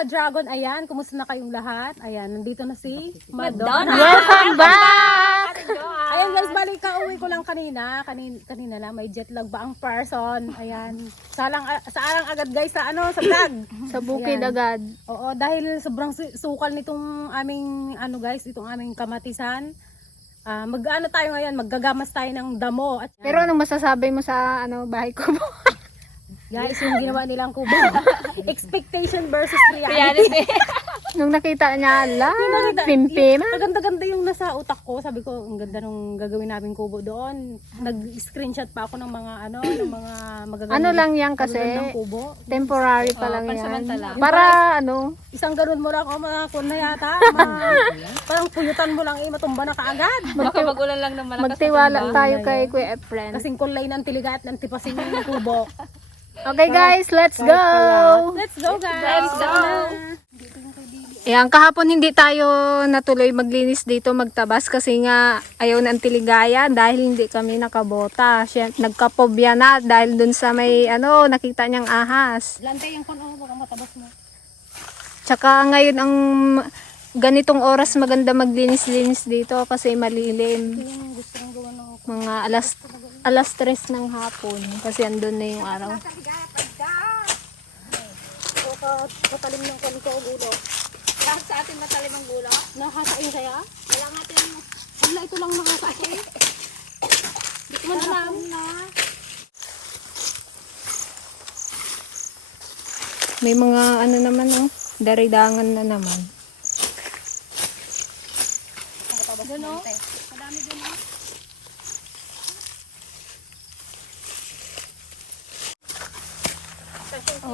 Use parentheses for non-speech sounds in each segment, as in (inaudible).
ka-dragon, ayan, kumusta na kayong lahat? Ayan, nandito na si Madonna. Welcome back! Ayan guys, balik ka uwi ko lang kanina. Kanina, kanina lang, may jet lag ba ang person? Ayan. Salang, saalang agad guys sa ano, sa vlog. Sa bukid Ayan. agad. Oo, dahil sobrang su- sukal nitong aming, ano guys, itong aming kamatisan. Ah, mag-ano tayo ngayon, maggagamas tayo ng damo. At Pero anong masasabi mo sa ano bahay ko? (laughs) guys, yung ginawa nilang kubo. (laughs) Expectation versus reality. Reality. (laughs) Nung nakita niya, la, Nakita- pimpim. Maganda-ganda yung nasa utak ko. Sabi ko, ang ganda nung gagawin namin kubo doon. Nag-screenshot pa ako ng mga ano, ng mga magagandang Ano lang yan kasi, kubo. temporary pa Oh, lang yan. pansamantala. Para ano, Isang ganun mo lang ako mga kun na yata. (laughs) Ma- parang puyutan mo lang eh, matumba na kaagad. Baka magulan lang ng malakas. magtiwala tayo kay Kuya Efren. Kasing kulay ng tiliga at ng tipasin yung kubo. Okay guys, let's go! Let's go guys! Let's go. Ayan, kahapon hindi tayo natuloy maglinis dito magtabas kasi nga ayaw ng tiligaya dahil hindi kami nakabota. Siya, nagkapobya na dahil dun sa may ano, nakita niyang ahas. Lantay yung kuno, baka matabas mo. Tsaka ngayon ang ganitong oras maganda maglinis-linis dito kasi malilim. Yung gusto kong gawa ng Mga alas alas 3 ng hapon kasi andun na yung araw. katalim ng kuno ko ulo. Lahat sa atin matalim ang gulo. Nakakain saya? Wala nga atin Wala, ito lang nakakain. Hindi ko alam. May mga ano naman oh, daridangan na naman. Doon o.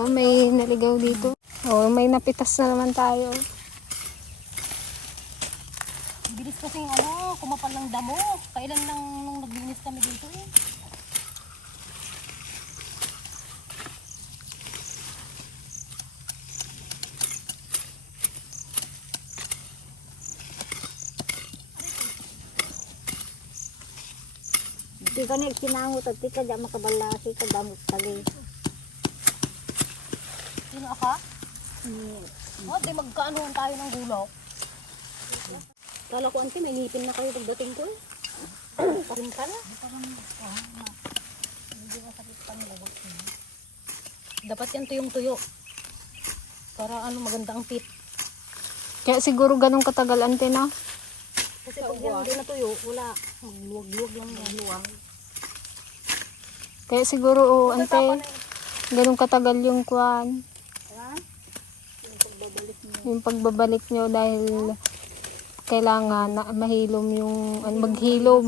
Oh, may naligaw dito. Oh, may napitas na naman tayo. Bilis kasing ano, kumapal ng damo. Kailan lang nung naglinis kami dito eh. Di ka na kinangot at di ka da makabalasi ka damot tali. Sino ka? Oh, di magkaanoan tayo ng gulok. Kala ko ante, may ngipin na kayo pagdating ko. Parin ka na. Dapat yan tuyong-tuyo. Para ano, maganda ang tip. Kaya siguro ganun katagal ante na. Kasi pag yan hindi natuyo, wala. Luwag-luwag lang yan. Luwag. Kaya siguro oh, ante ganun katagal yung kwan. Yung pagbabalik nyo dahil kailangan na mahilom yung ano, maghilom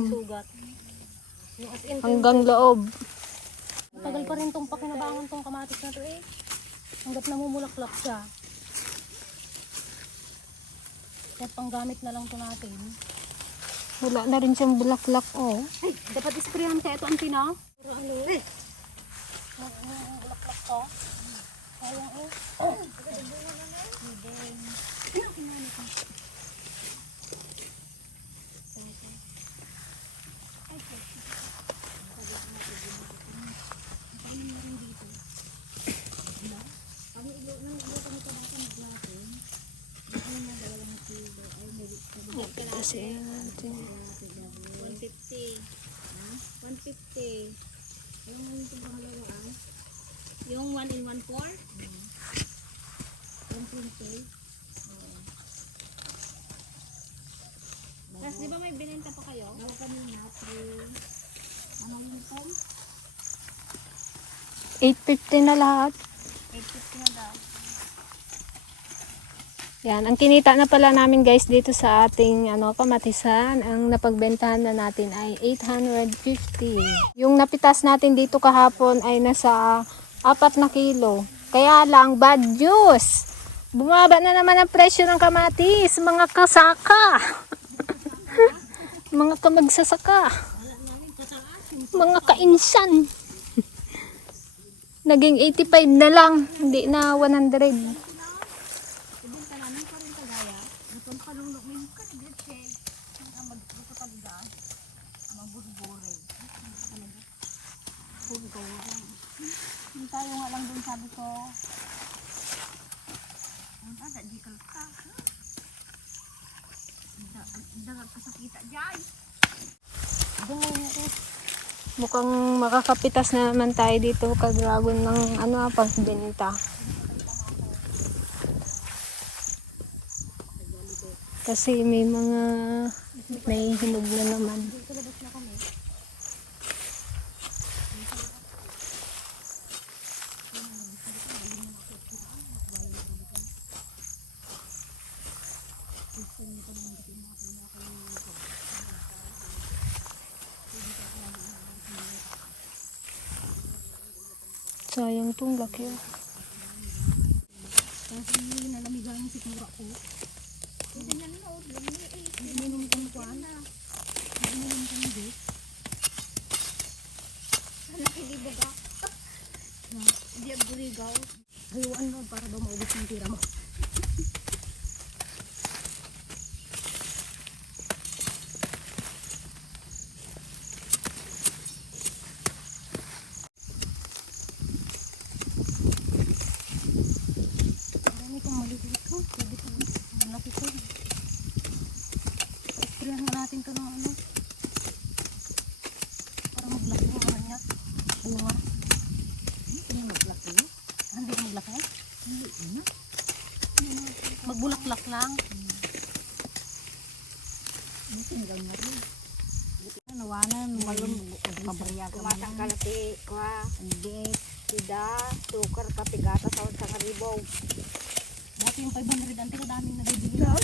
hanggang loob. tagal pa rin tong pakinabangan tong kamatis na to eh. Hanggat namumulaklak siya. Kaya panggamit na lang to natin. Wala na rin siyang bulaklak oh. Ay, dapat isprayan kaya ito ang tina. Para ano eh. Bulaklak to. Sayang eh. Kasi 150. 150. Yung 1 in 1 4? 120. Tapos di ba may binenta pa kayo? Ako kanina, Ano yung pom? 850 na lahat. 850 na daw. Yan, ang kinita na pala namin guys dito sa ating ano kamatisan, ang napagbentahan na natin ay 850. Yung napitas natin dito kahapon ay nasa 4 na kilo. Kaya lang bad news. Bumaba na naman ang presyo ng kamatis, mga kasaka. (laughs) mga kamagsasaka. Mga kainsan. (laughs) Naging 85 na lang, hindi na 100. tubig ko. Yung tayo nga lang dun sabi ko. Ang taga, di ka ka. Dagat ka sa kita, jay. Mukhang makakapitas na naman tayo dito kadragon ng ano ah, pagbenta. Kasi may mga may hinog na naman. Sayang tong laki. ah. Hindi ang buligaw. Hayuan mo para daw maubos yung tira mo. Ang dami kong maliliit ko. Pwede pa malaki ko. Isprayan na natin to ng ano. Para maglaki yung ano niya. Bunga. Hindi maglaki. Ah, Hindi maglaki? Hindi na. Magbulaklak lang. Nawanan, malun, pabarya ka man. Kumatang kalati, kwa, hindi, sida, sukar, pati gata, sa sa karibaw. Dati yung 500 ang tira daming nabibili na.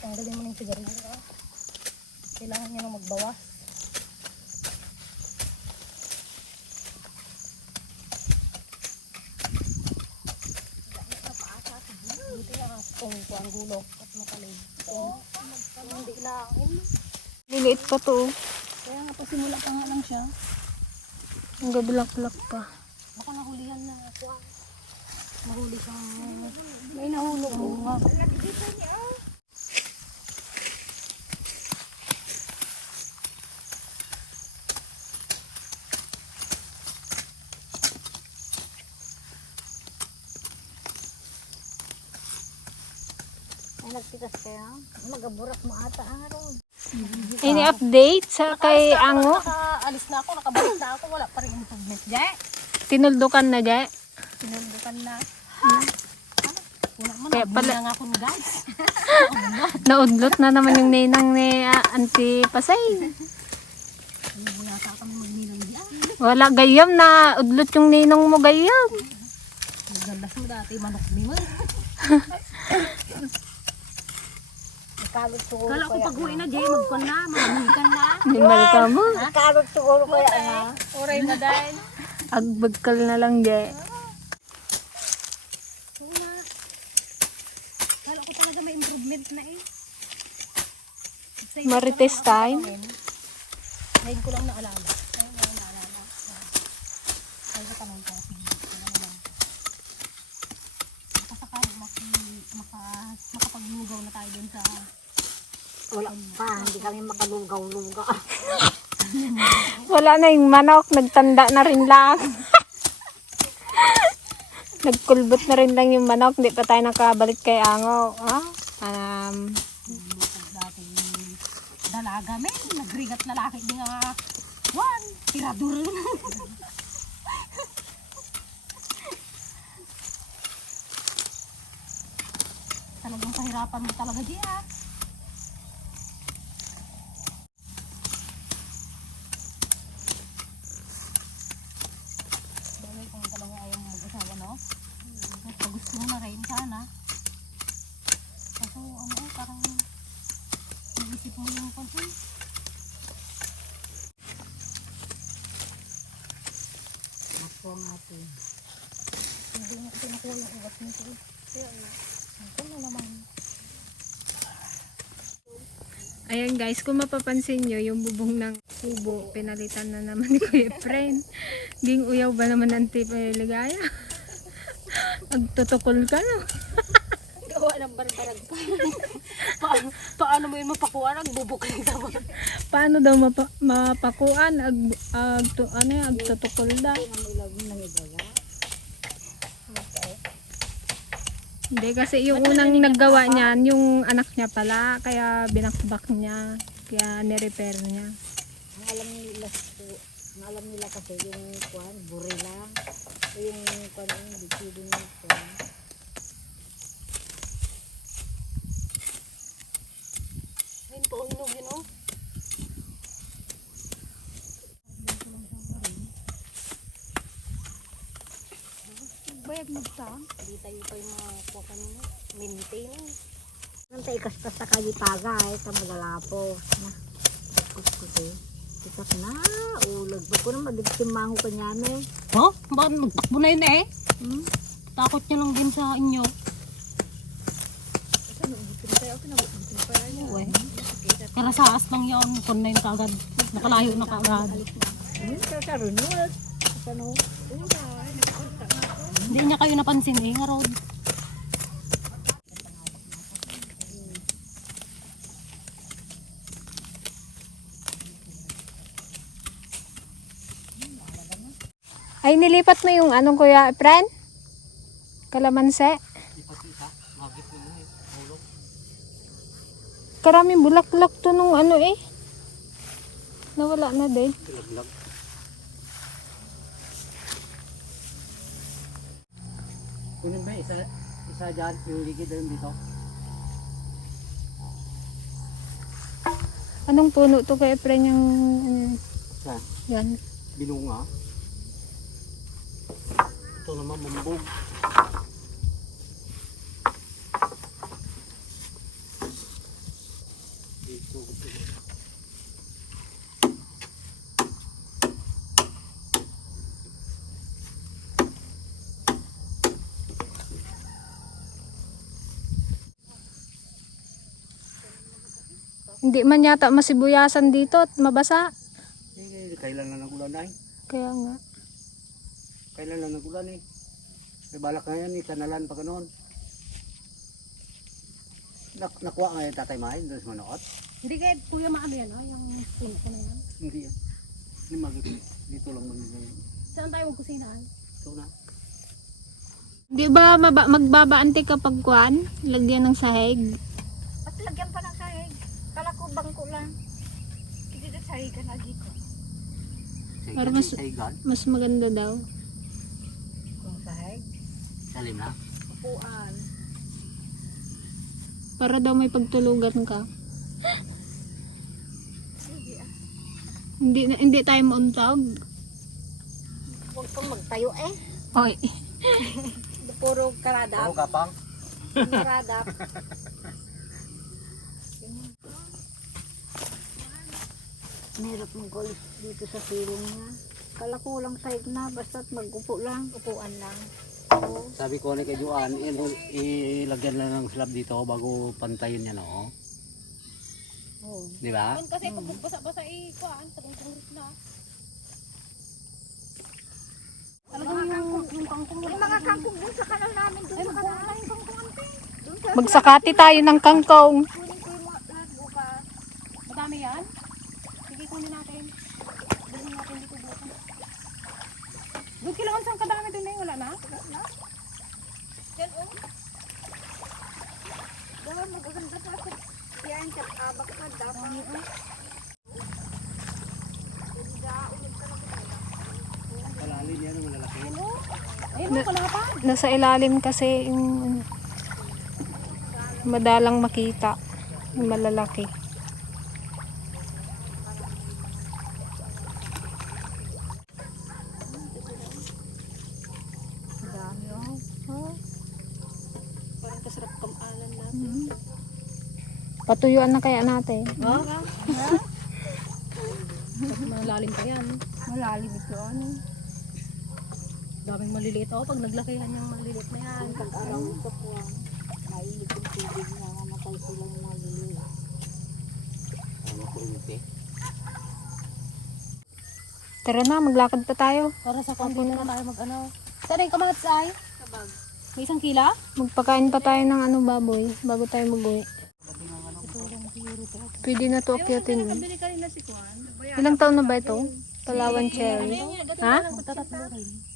Tanggalin mo yung sigarilyo. ah. Kailangan niya na magbawas. Kung ang gulo at matalig. Hindi lang. Liliit pa to. oh. Kaya nga pasimula pa nga lang siya. Ang gabulak-bulak pa. Baka nahulihan na ako. ah. Mahuli kang... May nahulog mo nga. Ay, nagtikas kaya. Magaburak mo ata ang araw. Any update sa kay Ango? Nakaalis na ako, nakabalik na ako. Wala pa rin improvement. Jay, Tinuldukan na dyan. sinundukan na. Una mo, Kaya pala- na nga ako guys. (laughs) Naudlot na naman yung ninang ni ah, Auntie Pasay. Wala gayam na udlot yung ninong mo gayam. Nagdandas mo dati, manok ni mo. (laughs) Kalot siguro Kala ko pag na, Jay, magkon na, magamikan na. Nimal ka mo. Kalot siguro kaya na. Oray na dahil. Agbagkal na lang dyan. Una. Kala ko talaga may improvement na eh. Marites ko time. Ngayon ko lang naalala. Ngayon ko lang naalala. Ay, sa tanong ko. Makapaglugaw na tayo dun sa Wala pa, hindi kami makalugaw-lugaw. (laughs) Wala na yung manok, nagtanda na rin lang. (laughs) Nagkulbot na rin lang yung manok, hindi pa tayo nakabalik kay Ango. Ah? Um, dalaga men. Nagrigat lalaki di nga. Wan, tirador. (laughs) Talagang pahirapan mo talaga di ah. Bagay kung talaga ayaw mo mag-asawa, no? Kung gusto mo na rin sana. Kaso ano eh, parang naisip mo yung konti. Ako natin. Hindi mo kasi nakuha yung ugat nito eh. Kaya nga. Ito na naman. Ayan guys, kung mapapansin nyo, yung bubong ng kubo, pinalitan na naman ni (laughs) Kuya Fren. Ging uyaw ba naman ang tip ay ligaya? (laughs) Agtutukol ka no? (laughs) Gawa ng barbarag pa. paano, paano mo yun mapakuha? Nagbubukay naman. Paano daw mapa, mapakuan? Ag, ag, to, ano agtutukol da. Hindi, kasi yung unang naggawa niyan, yung anak niya pala, kaya binakbak niya. Kaya nirepair niya. Ang alam nila ang alam nila kasi yung kwan, buri lang. O yung kwan, yung bikini yung kwan. Ayun po, hinog Bayag mo sa? Hindi tayo pa yung mga kuha kanina. Maintain eh. Nang tayo kaspas sa kalipaga ay sa magalapo. Na, ko eh. Itak na, ulag. Ba't ko na madigsimango ka niya eh. Oh, bakit magtakbo na yun eh? Hmm? Takot niya lang din sa inyo. Uwe. Karasaas lang yun. Kung na yun kagad. Nakalayo na kagad. Ano sa sarunod? Ano? Hindi niya kayo napansin eh, nga road. Ay, nilipat mo yung anong kuya, friend? Kalamanse? Karaming bulaklak to nung ano eh. Nawala na din. Kunin ba isa, isa dyan, yung ligid doon dito? Anong puno to kay friend yung ano, Saan? yan? Binunga. Ito naman, mambog. Hindi man yata masibuyasan dito at mabasa. Eh, kailan na nagulan na eh? Kaya nga. Kailan na nagulan eh? May balak na yan, eh, kanalan pa ganoon. Nak nakuha nga yung tatay mahin doon sa manoot? Hindi kaya kuya maano yan ah, yung puno ko na yan. Hindi yan. Hindi mag dito lang man yun. Saan tayo magkusinahan? Ito na. Di ba maba- magbabaante kapag kwan? Lagyan ng sahig. At lagyan pa ng sahig. Kala ko bangko lang. Hindi na sahigan lagi ko. Para mas- Mas maganda daw. Kung sahig. salim na. Upuan. Para daw may pagtulugan ka. Hindi na, hindi tayo mauntog. Huwag kang magtayo eh. Oy. (laughs) Puro karadap. Puro kapang. Karadap. (laughs) Mahirap mag-golf dito sa silong niya. Kala ko walang sahig na, basta't mag-upo lang. Upuan lang. Oo. Sabi ko na kay Juan, il- ilagyan lang ng slab dito bago pantayin niya no. Oo. Di ba? Kasi pag basa-basa eh, kuhaan, tagong-tagong na. Talagang yung, yung kangkong May mga kangkong dun sa kanal namin, dun sa kanal. Magsakati tayo ng kangkong. kunin ko yung mga lahat bukas. Madami yan. Sige, kunin natin. Bilhin natin dito bukas. Doon kailangan saan kadami doon na yun, wala na? Yan oh. Dahil magaganda pa ako. Yan, kat abak ka dapat. Palalin yan, malalaki. Ayun, na, Nasa ilalim kasi yung madalang makita. Yung malalaki. Oh. Patuyuan na kaya natin. Ha? Malalim pa yan. Malalim ito ano. Daming maliliit. Oh, pag naglakihan yung maliliit na yan. Pag-araw ito po ang mailig yung tubig na namatay silang mga lili. Ano ko rin Tara na, maglakad pa tayo. Para sa konti na lang tayo mag-ano. Saan yung kamahat sa ay? Sabag. May isang kila? Magpakain pa tayo ng ano baboy bago tayo mag-uwi. Pwede na to akyatin. Ilang taon na ba ito? Palawan cherry. Ha? Tatatlo rin.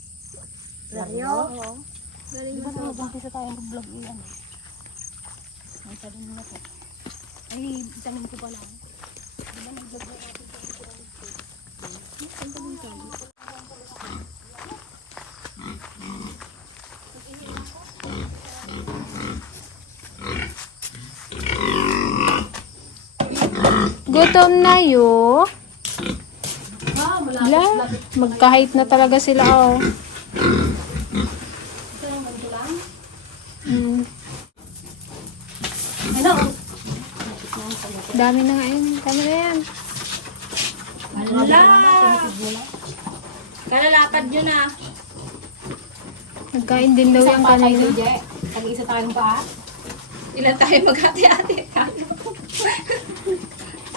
Laryo? Di ba nag-umpisa tayo mag-vlog iyan? Ay, tanim na po. Ay, tanim ko pala. Di ba nag-vlog na natin sa Gutom na yo. Wala, magkahit na talaga sila oh. Mm. Ano? Dami na nga yun. Dami na yan. Wala! Kalalakad yun ah. Nagkain din daw yung kanina. Tag-isa tayong paa. Ilan tayo maghati-hati?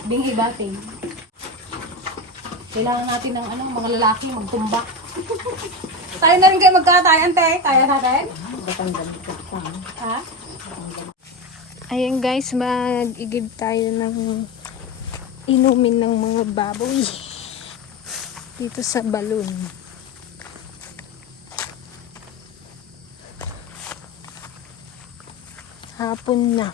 Bingi bating. Kailangan natin ng ano, mga lalaki magtumbak. tayo na rin kayo magkatay, ante. Kaya natin? Ha? Ayan guys, mag-igib tayo ng inumin ng mga baboy. Dito sa balon. Hapon na.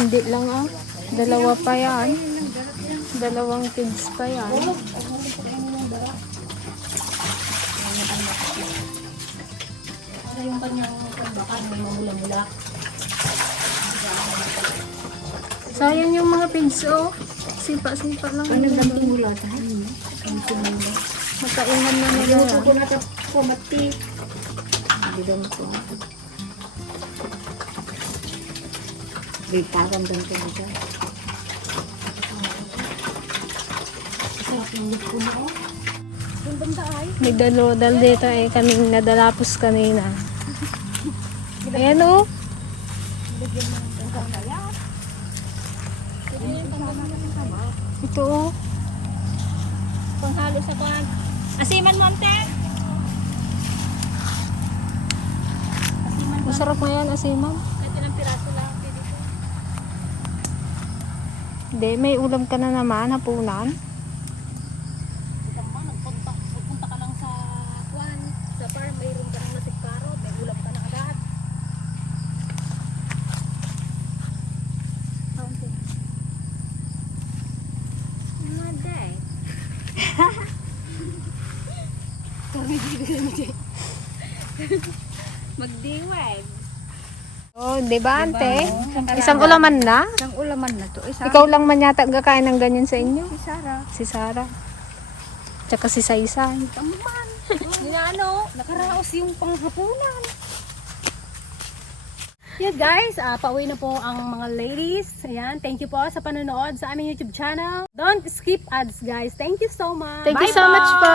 Hindi lang ah. Dalawa pa yan. Dalawang kids pa yan. Ano yung kanyang baka may mamula-mula. Sayang yung mga pigs oh. Sipa-sipa lang. Ano ba Tumula tayo. Matainan na nila. Ako na po mati. Bidong ko. Bitaran doon ko dito. May dalodal dito eh. Kaming nadalapos kanina. Ayan oh. Ito oh. Panghalo sa kwan. Asiman mo, ante. Masarap nga yan, asiman. Ito ng piraso lang. Pwede ko. Hindi, may ulam ka na naman, hapunan. Nagpunta ka lang sa kwan, sa farm, mayroon ka ng karot, may ulam ka na agad. Maday. (laughs) Magdiwag. Oh, di ba, ante? Isang ulaman na? Isang ulaman na to. Isa. Ikaw lang man yata gakain ng ganyan sa inyo. Si Sarah. Si Sarah. Tsaka si Saysay. (laughs) Ginano, nakaraos yung panghapunan. Yeah guys, ah pauwi na po ang mga ladies. Ayan, thank you po sa panonood sa aming YouTube channel. Don't skip ads guys. Thank you so much. Thank you Bye so po! much po.